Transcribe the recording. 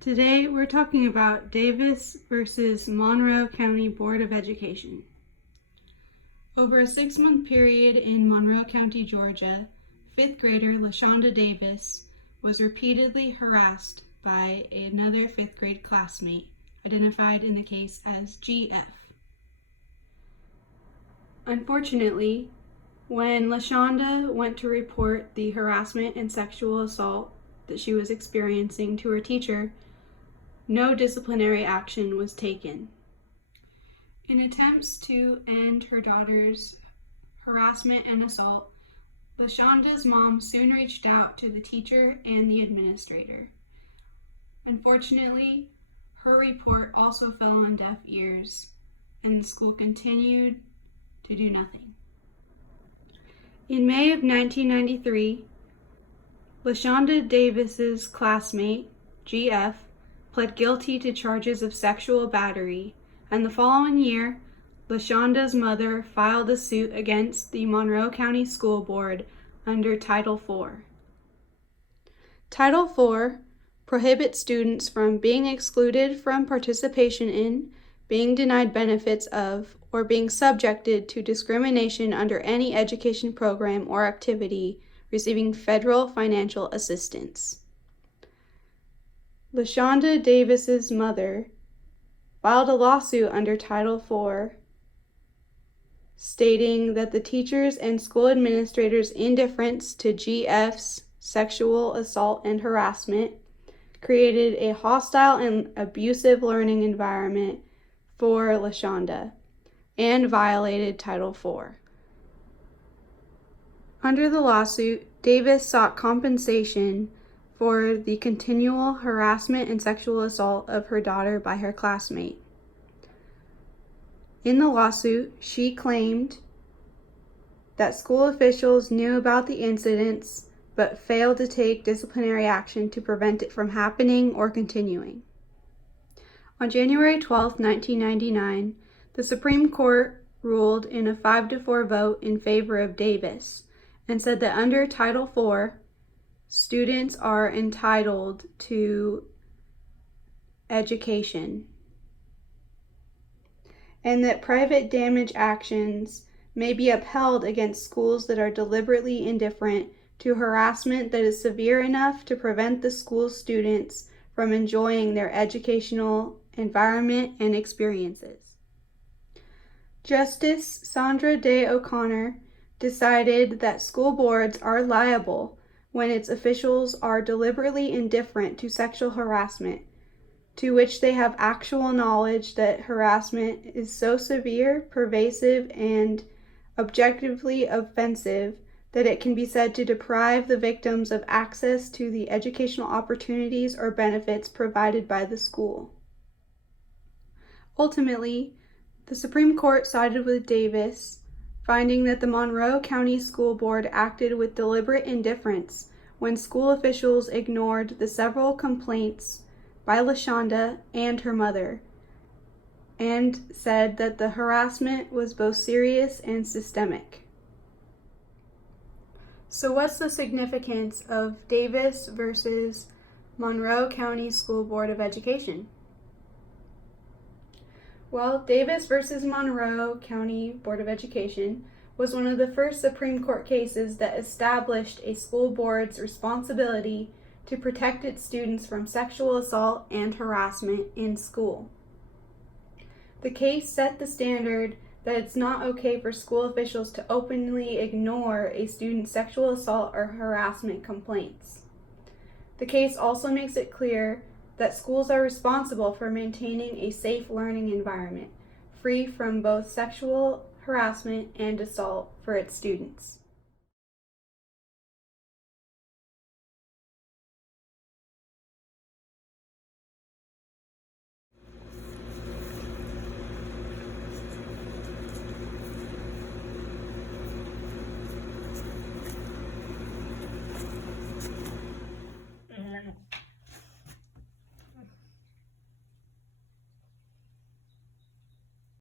Today we're talking about Davis versus Monroe County Board of Education. Over a 6-month period in Monroe County, Georgia, 5th grader LaShonda Davis was repeatedly harassed by another 5th grade classmate, identified in the case as GF. Unfortunately, when LaShonda went to report the harassment and sexual assault that she was experiencing to her teacher, no disciplinary action was taken. In attempts to end her daughter's harassment and assault, LaShonda's mom soon reached out to the teacher and the administrator. Unfortunately, her report also fell on deaf ears, and the school continued to do nothing. In May of 1993, LaShonda Davis's classmate, GF, pled guilty to charges of sexual battery, and the following year, LaShonda's mother filed a suit against the Monroe County School Board under Title IV. Title IV prohibits students from being excluded from participation in, being denied benefits of, or being subjected to discrimination under any education program or activity receiving federal financial assistance. LaShonda Davis's mother filed a lawsuit under Title IV, stating that the teachers and school administrators' indifference to GF's sexual assault and harassment created a hostile and abusive learning environment for LaShonda and violated Title IV. Under the lawsuit, Davis sought compensation for the continual harassment and sexual assault of her daughter by her classmate. In the lawsuit, she claimed that school officials knew about the incidents but failed to take disciplinary action to prevent it from happening or continuing. On January 12, 1999, the Supreme Court ruled in a 5-4 vote in favor of Davis and said that under Title IV, students are entitled to education, and that private damage actions may be upheld against schools that are deliberately indifferent to harassment that is severe enough to prevent the school students from enjoying their educational environment and experiences. Justice Sandra Day O'Connor decided that school boards are liable when its officials are deliberately indifferent to sexual harassment, to which they have actual knowledge that harassment is so severe, pervasive, and objectively offensive that it can be said to deprive the victims of access to the educational opportunities or benefits provided by the school. Ultimately, the Supreme Court sided with Davis, finding that the Monroe County School Board acted with deliberate indifference when school officials ignored the several complaints by LaShonda and her mother, and said that the harassment was both serious and systemic. So what's the significance of Davis versus Monroe County School Board of Education? Well, Davis versus Monroe County Board of Education was one of the first Supreme Court cases that established a school board's responsibility to protect its students from sexual assault and harassment in school. The case set the standard that it's not okay for school officials to openly ignore a student's sexual assault or harassment complaints. The case also makes it clear that schools are responsible for maintaining a safe learning environment, free from both sexual harassment and assault for its students.